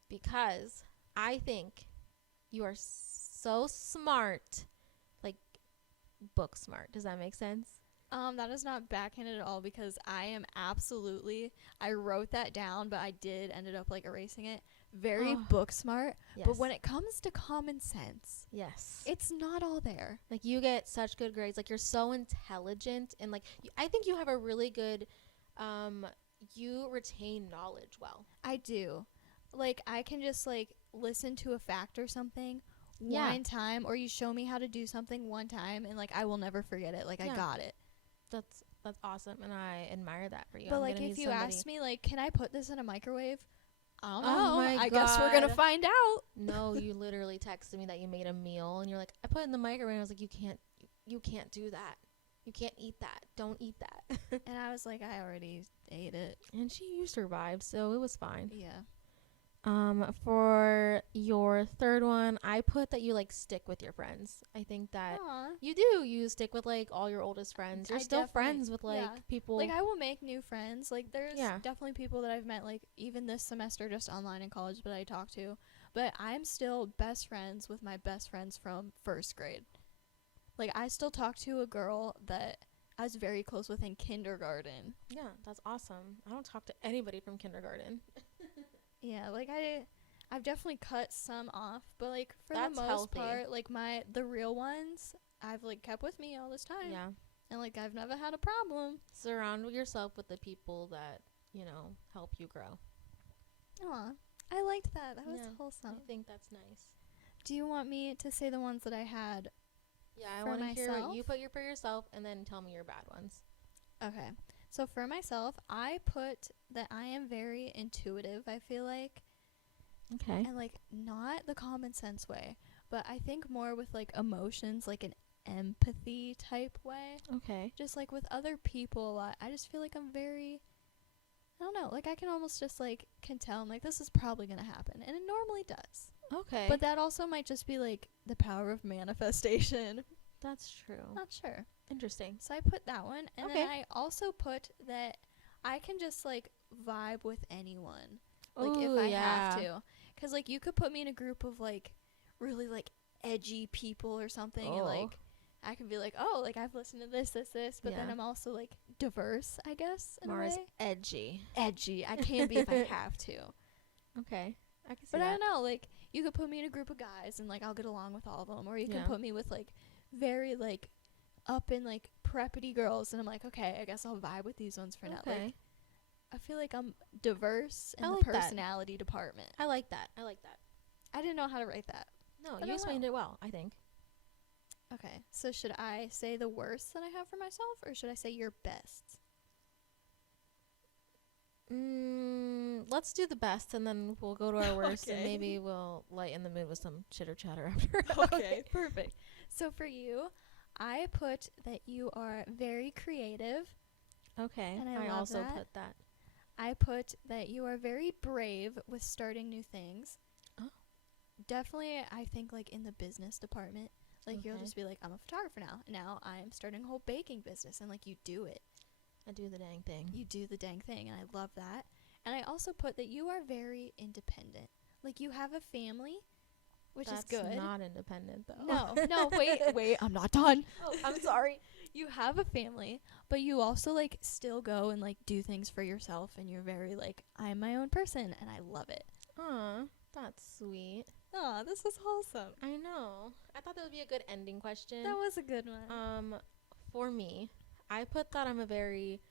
Because I think you are so smart, like book smart. Does that make sense? That is not backhanded at all, because I am absolutely, I wrote that down, but I ended up like erasing it. Very Oh. book smart. Yes. But when it comes to common sense, yes, it's not all there. like you get such good grades. Like you're so intelligent, and like I think you have a really good, you retain knowledge well. I do. like I can just like listen to a fact or something Yeah. one time, or you show me how to do something one time, and like I will never forget it. Like I Yeah. got it. That's awesome, and I admire that for you. But I'm like gonna if need you somebody. asked me like, can I put this in a microwave? I don't Oh know. my I guess we're gonna God. find out. No, you literally texted me that you made a meal, and you're like, I put it in the microwave. And I was like, you can't do that. You can't eat that. Don't eat that. And I was like, I already ate it. And you survived, so it was fine. Yeah. For your third one, I put that you like stick with your friends. I think that Aw. you do. You stick with like all your oldest friends. You're I still definitely- friends with like yeah. people. Like I will make new friends. Like there's Yeah. definitely people that I've met like even this semester just online in college that I talk to. But I'm still best friends with my best friends from first grade. Like I still talk to a girl that I was very close with in kindergarten. Yeah, that's awesome. I don't talk to anybody from kindergarten. Yeah, like I've definitely cut some off, but like for That's the most healthy. part, like the real ones I've like kept with me all this time. Yeah. And like I've never had a problem. Surround yourself with the people that, help you grow. Aw. I liked that. That was Yeah, wholesome. I think that's nice. Do you want me to say the ones that I had? Yeah, I For want to hear what myself? you put for yourself, and then tell me your bad ones. Okay. So for myself, I put that I am very intuitive, I feel like. Okay. And like not the common sense way, but I think more with like emotions, like an empathy type way. Okay. Just like with other people a lot. I just feel like I'm very, I don't know, like I can almost just like can tell I'm like this is probably going to happen, and it normally does. Okay. But that also might just be like the power of manifestation. that's true. Not sure. Interesting. So I put that one, and Okay. then I also put that I can just like vibe with anyone, like if Ooh, I yeah. have to, because like you could put me in a group of like really like edgy people or something, and Oh. like I can be like, oh, like I've listened to this, but then Yeah. I'm also like diverse, I guess, in Mars a way. edgy. Edgy. I can be if I have to, Okay. I can see but I that. don't know. Like you could put me in a group of guys, and like I'll get along with all of them, or you can Yeah. put me with like very like up and like preppity girls, and I'm like, okay, I guess I'll vibe with these ones for now. Okay. Like, I feel like I'm diverse in I the like that. personality department. I like that. I like that. I didn't know how to write that. No, But you I explained it well, I think. Okay, so should I say the worst that I have for myself, or should I say your best? Let's do the best, and then we'll go to our worst, and Okay. maybe we'll lighten the mood with some chitter chatter after. Perfect. So for you, I put that you are very creative. Okay. And I I love also that. put that. I put that you are very brave with starting new things. Oh. Definitely, I think, like, in the business department. Like, you'll Okay. just be like, I'm a photographer now. Now I'm starting a whole baking business. And, like, you do it. I do the dang thing. You do the dang thing. And I love that. And I also put that you are very independent. Like, you have a family, which That's is good. not independent, though. No, wait, I'm not done. Oh, I'm sorry. You have a family, but you also like still go and like do things for yourself, and you're very like, I'm my own person, and I love it. Aw, that's sweet. Aw, this was wholesome. I know. I thought that would be a good ending question. That was a good one. For me, I put that I'm a very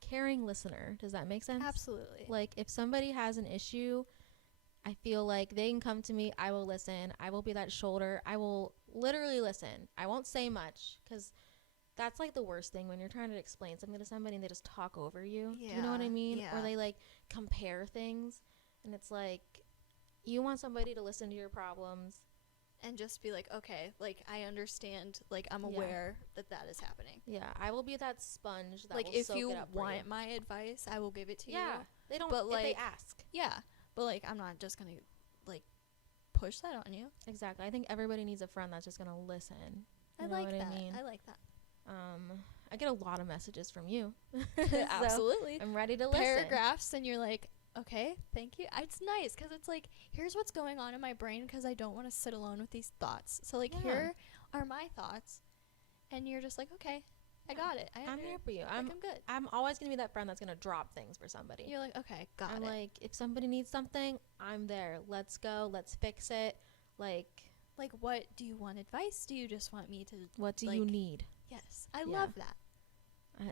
caring listener. Does that make sense? Absolutely. Like, if somebody has an issue, I feel like they can come to me. I will listen. I will be that shoulder. I will literally listen. I won't say much, because that's like the worst thing when you're trying to explain something to somebody and they just talk over you. Do you know what I Yeah, mean? yeah. Or they like compare things, and it's like you want somebody to listen to your problems. And just be like, okay, like I understand, like I'm Yeah. aware that is happening. Yeah, I will be that sponge that Like will if soak you it up for want you. my advice, I will give it to you. Yeah, they don't. But, If they like, ask. Yeah, but like I'm not just gonna like push that on you. Exactly. I think everybody needs a friend that's just gonna listen. I You know like what that. I mean? I like that. I get a lot of messages from you. Absolutely. I'm ready to listen. Paragraphs, and you're like, okay, thank you. It's nice because it's like, here's what's going on in my brain because I don't want to sit alone with these thoughts. So like, Yeah. here are my thoughts, and you're just like, okay, I got it. I'm here for you. I'm good. I'm always gonna be that friend that's gonna drop things for somebody. You're like, okay, got I'm it. like, if somebody needs something, I'm there. Let's go. Let's fix it. Like, What do you want advice? Do you just want me to? what do you Like, need? Yes, I Yeah. love that.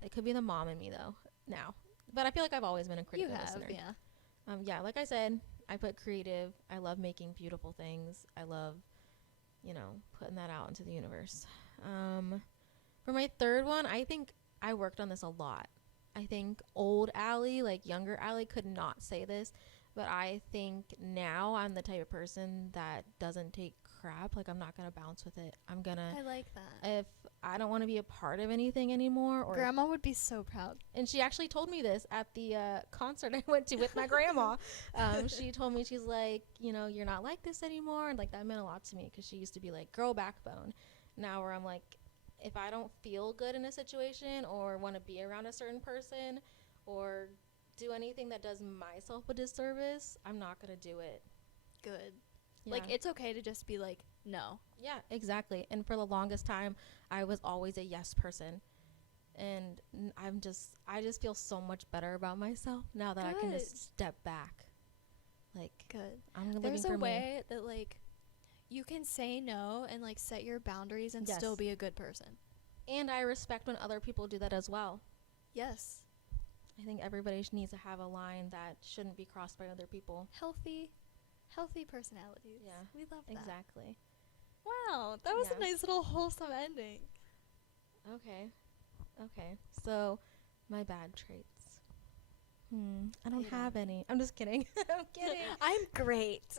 It could be the mom in me though now, but I feel like I've always been a critical You have, listener. yeah. Yeah, like I said, I put creative. I love making beautiful things. I love, putting that out into the universe. For my third one, I think I worked on this a lot. I think old Allie, like younger Allie, could not say this, but I think now I'm the type of person that doesn't take crap. Like, I'm not going to bounce with it. I like that. If I don't want to be a part of anything anymore, or Grandma would be so proud. and she actually told me this at the concert I went to with my grandma. She told me, she's like, you're not like this anymore. And like, that meant a lot to me, because she used to be like, girl backbone. Now where I'm like, if I don't feel good in a situation or want to be around a certain person or do anything that does myself a disservice, I'm not going to do it. Good. Yeah. Like, it's okay to just be like, no. Yeah, exactly. And for the longest time, I was always a yes person. And I just feel so much better about myself now that I can just step back. Like, good. I'm living There's for a me. way that, like, you can say no and, like, set your boundaries and Yes. still be a good person. And I respect when other people do that as well. Yes. I think everybody needs to have a line that shouldn't be crossed by other people. Healthy personalities. Yeah. We love that. Exactly. Wow, that was Yeah. a nice little wholesome ending. Okay. So, my bad traits. I don't Hate have on any. I'm just kidding. I'm kidding. I'm great.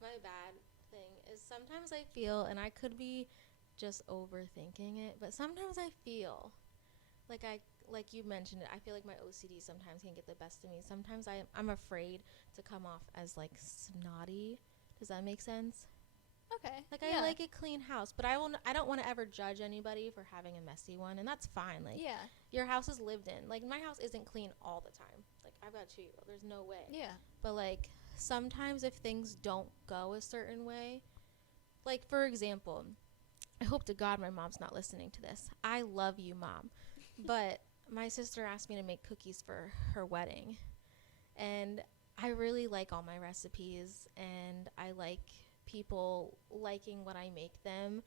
My bad thing is sometimes I feel, and I could be just overthinking it, but sometimes I feel like you mentioned it, I feel like my OCD sometimes can get the best of me. Sometimes I'm afraid to come off as like snotty. Does that make sense? Okay. Like, I like a clean house, but I don't want to ever judge anybody for having a messy one, and that's fine. Like, Yeah. your house is lived in. Like, my house isn't clean all the time. Like, I've got 2-year-old. There's no way. Yeah. But like, sometimes if things don't go a certain way, like, for example, I hope to God my mom's not listening to this. I love you, Mom. But my sister asked me to make cookies for her wedding, and I really like all my recipes, and I like people liking what I make them,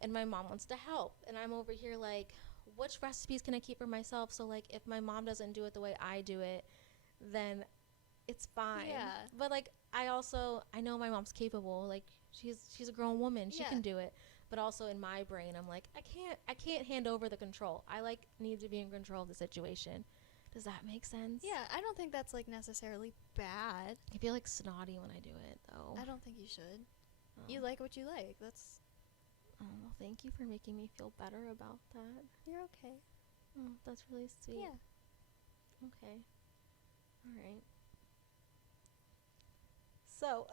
and my mom wants to help, and I'm over here like, which recipes can I keep for myself? So like, if my mom doesn't do it the way I do it, then it's fine. Yeah. But like, I know my mom's capable. Like, she's a grown woman. She can do it. But also in my brain, I'm like, I can't hand over the control. I like need to be in control of the situation. Does that make sense? Yeah, I don't think that's like necessarily bad. I feel like snotty when I do it, though. I don't think you should. Oh. You like what you like. That's. Oh, well, thank you for making me feel better about that. You're okay. Oh, that's really sweet. Yeah. Okay. All right. So,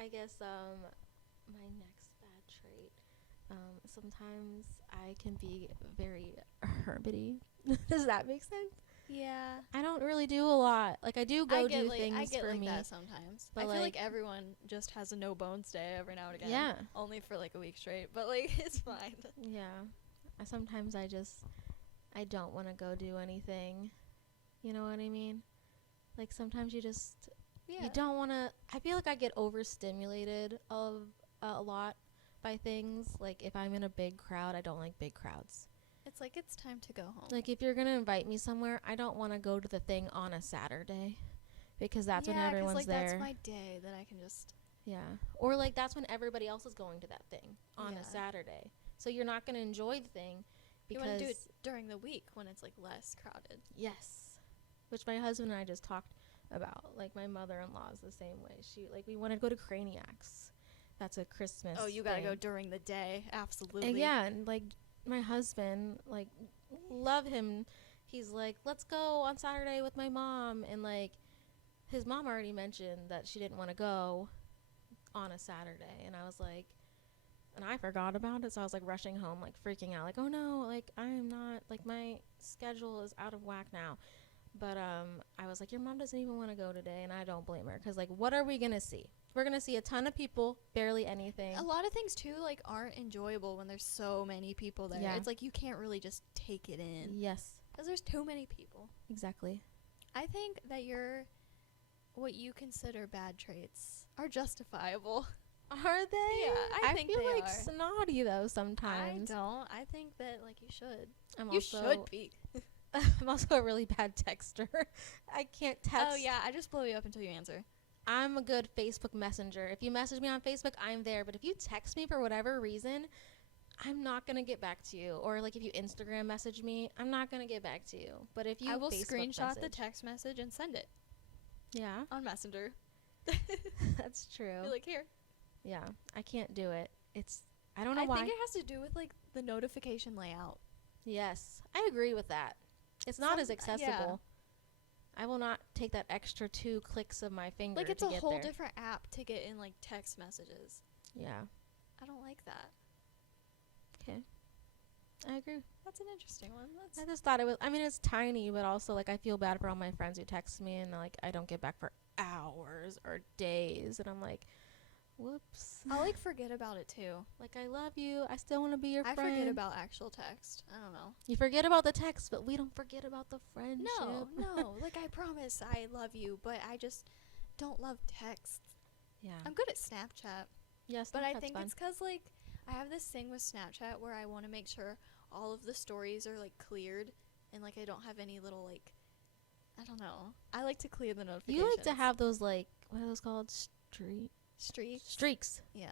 I guess my next bad trait. Sometimes I can be very hermity. Does that make sense? Yeah. I don't really do a lot. Like, I do go do things I get for like me. that sometimes. But I feel like everyone just has a no bones day every now and again. Yeah. Only for like a week straight, but like it's fine. Yeah. Sometimes I don't want to go do anything. You know what I mean? Like, sometimes you don't want to. I feel like I get overstimulated a lot by things. Like, if I'm in a big crowd, I don't like big crowds. It's like it's time to go home. Like, if you're going to invite me somewhere, I don't want to go to the thing on a Saturday, because that's when everyone's like, there. That's my day that I can just. Yeah. Or like, that's when everybody else is going to that thing on a Yeah. Saturday. So you're not going to enjoy the thing You because want to do it during the week when it's like less crowded. yes. Which my husband and I just talked about. Like, my mother-in-law is the same way. We wanted to go to Craniacs. That's a Christmas Oh, you got to thing. go during the day. Absolutely. And yeah, and like, my husband, like, love him. He's like, let's go on Saturday with my mom. And like, his mom already mentioned that she didn't want to go on a Saturday. And I was like, and I forgot about it. So I was like rushing home, like freaking out, like, oh no, like, I'm not, like, my schedule is out of whack now. But I was like, your mom doesn't even want to go today. And I don't blame her. Because like, what are we going to see? We're going to see a ton of people, barely anything. A lot of things too like aren't enjoyable when there's so many people there. Yeah. It's like you can't really just take it in Yes, because there's too many people. exactly. I think that what you consider bad traits are justifiable. Are they? Yeah, I think feel they like are. snotty though sometimes. I don't. I think that like you should. I'm You also, should be. I'm also a really bad texter. I can't text. Oh yeah, I just blow you up until you answer. I'm a good Facebook messenger. If you message me on Facebook, I'm there. But if you text me for whatever reason, I'm not going to get back to you. Or like if you Instagram message me, I'm not going to get back to you. But if you I will Facebook screenshot the message, text message and send it yeah, on Messenger. that's true. Be like, here. Yeah, I can't do it. I don't know why. I think it has to do with like the notification layout. Yes, I agree with that. It's not as accessible. Yeah. I will not take that extra 2 clicks of my finger Like, it's to a get whole there. different app to get in like text messages. Yeah. I don't like that. Okay. I agree. That's an interesting one. I just thought it was, I mean, it's tiny, but also, like, I feel bad for all my friends who text me and, like, I don't get back for hours or days. And I'm like, whoops. I'll like forget about it too. Like, I love you. I still want to be your I friend. forget about actual text. I don't know. You forget about the text, but we don't forget about the friendship. No. Like, I promise I love you, but I just don't love text. Yeah. I'm good at Snapchat. Yes, But I that's think fun. it's 'cause like, I have this thing with Snapchat where I want to make sure all of the stories are, like, cleared. And, like, I don't have any little, like, I don't know. I like to clear the notifications. You like to have those, like, what are those called? Streaks. Yeah.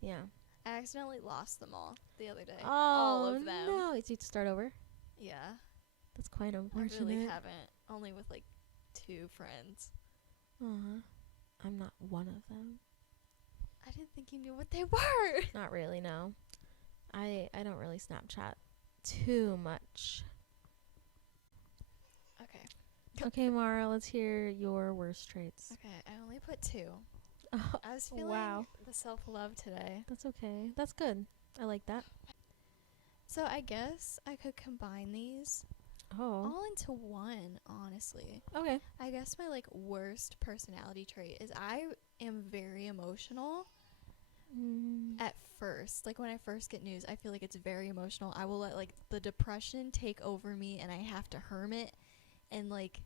Yeah. I accidentally lost them all the other day. Oh, all of them. no. It's you to start over? Yeah. That's quite I unfortunate. really haven't. Only with, like, 2 friends. I'm not one of them. I didn't think you knew what they were. Not really, no. I don't really Snapchat too much. Okay. Okay, Mara, let's hear your worst traits. Okay, I only put 2. Oh, I was feeling wow. the self-love today. That's okay. That's good. I like that. So I guess I could combine these Oh. all into one, honestly. Okay. I guess my, like, worst personality trait is I am very emotional at first. Like, when I first get news, I feel like it's very emotional. I will let, like, the depression take over me, and I have to hermit, and, like,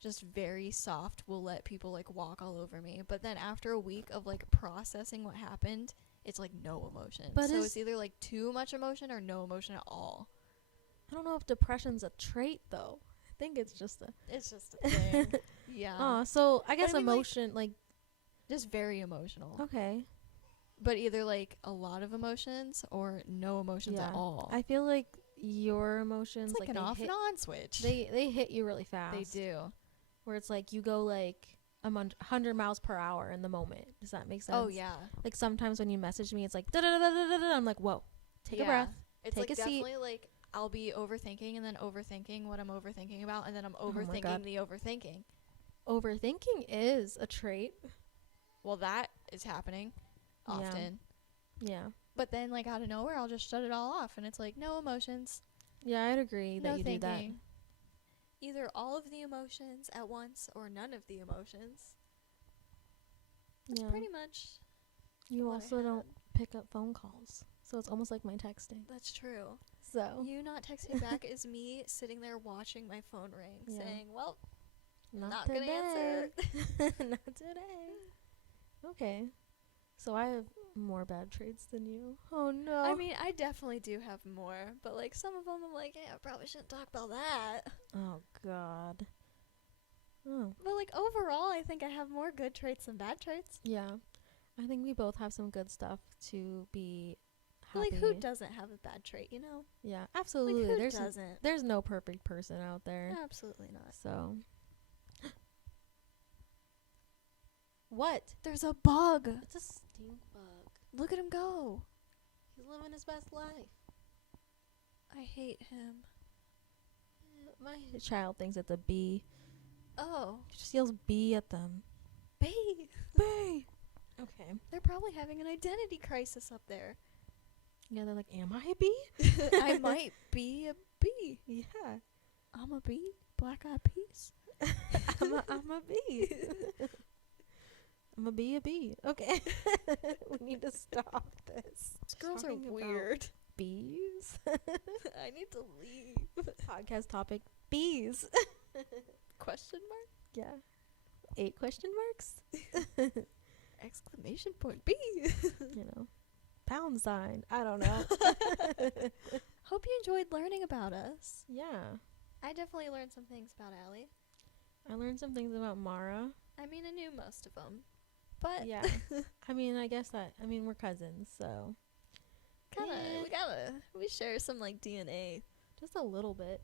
just very soft will let people, like, walk all over me. But then after a week of, like, processing what happened, it's, like, no emotion. But so it's either, like, too much emotion or no emotion at all. I don't know if depression's a trait, though. I think it's just a... It's just a thing. Yeah. Oh, so I guess I mean, like, emotion, like... Just very emotional. Okay. But either, like, a lot of emotions or no emotions at all. I feel like your emotions... It's like an they off hit, and on switch. They hit you really fast. They do. Where it's like you go, like, 100 miles per hour in the moment. Does that make sense? Oh, yeah. Like, sometimes when you message me, it's like... Da-da-da-da-da-da. I'm like, whoa. Take a breath. It's Take like a seat. definitely, like, I'll be overthinking and then overthinking what I'm overthinking about, and then I'm overthinking God. the overthinking. Overthinking is a trait. Well, that is happening often. Yeah. But then, like, out of nowhere, I'll just shut it all off, and it's like, no emotions. Yeah, I'd agree No that you thinking. do that. Either all of the emotions at once or none of the emotions. That's Yeah. pretty much You what I also had. don't pick up phone calls. So it's almost like my texting. That's true. So You not texting back is me sitting there watching my phone ring, Yeah. saying, well, not gonna answer. Not today. Okay. So I have more bad traits than you. Oh no. I mean, I definitely do have more, but, like, some of them I'm like, yeah, I probably shouldn't talk about that. Oh god. Oh. But, like, overall, I think I have more good traits than bad traits. Yeah. I think we both have some good stuff to be happy. Like, who doesn't have a bad trait, you know? Yeah, Like, absolutely. who there's doesn't? there's no perfect person out there. Absolutely not. So what? There's a bug. It's a stink bug. Look at him go. He's living his best life. I hate him. My child thinks it's a bee. Oh. He just yells bee at them. Bee. Bee. Okay. They're probably having an identity crisis up there. Yeah, they're like, am I a bee? I might be a bee. Yeah. I'm a bee. Black Eyed Peas. I'm a bee. I'm a bee. Okay. We need to stop this. These girls are Talking about weird. Bees. I need to leave. Podcast topic, bees. Question mark? Yeah. 8 question marks? Exclamation point. Bee. You know. Pound sign. I don't know. Hope you enjoyed learning about us. Yeah. I definitely learned some things about Allie. I learned some things about Mara. I mean, I knew most of them, but Yeah. I mean, I guess that, I mean, we're cousins, so. we share some like DNA. Just a little bit.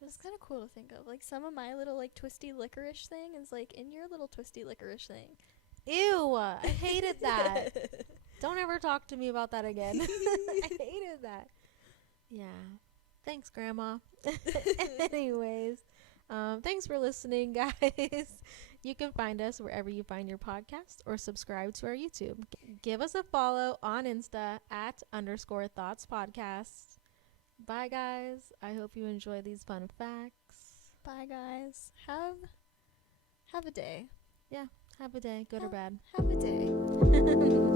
It's kind of cool to think of. Like some of my little like twisty licorice thing is like in your little twisty licorice thing. Ew, I hated that. Don't ever talk to me about that again. I hated that. Yeah. Thanks, Grandma. Anyways, thanks for listening, guys. You can find us wherever you find your podcast or subscribe to our YouTube. Give us a follow on Insta @_thoughts podcast. Bye, guys. I hope you enjoy these fun facts. Bye, guys. Have a day. Yeah, have a day, good or bad. Have a day.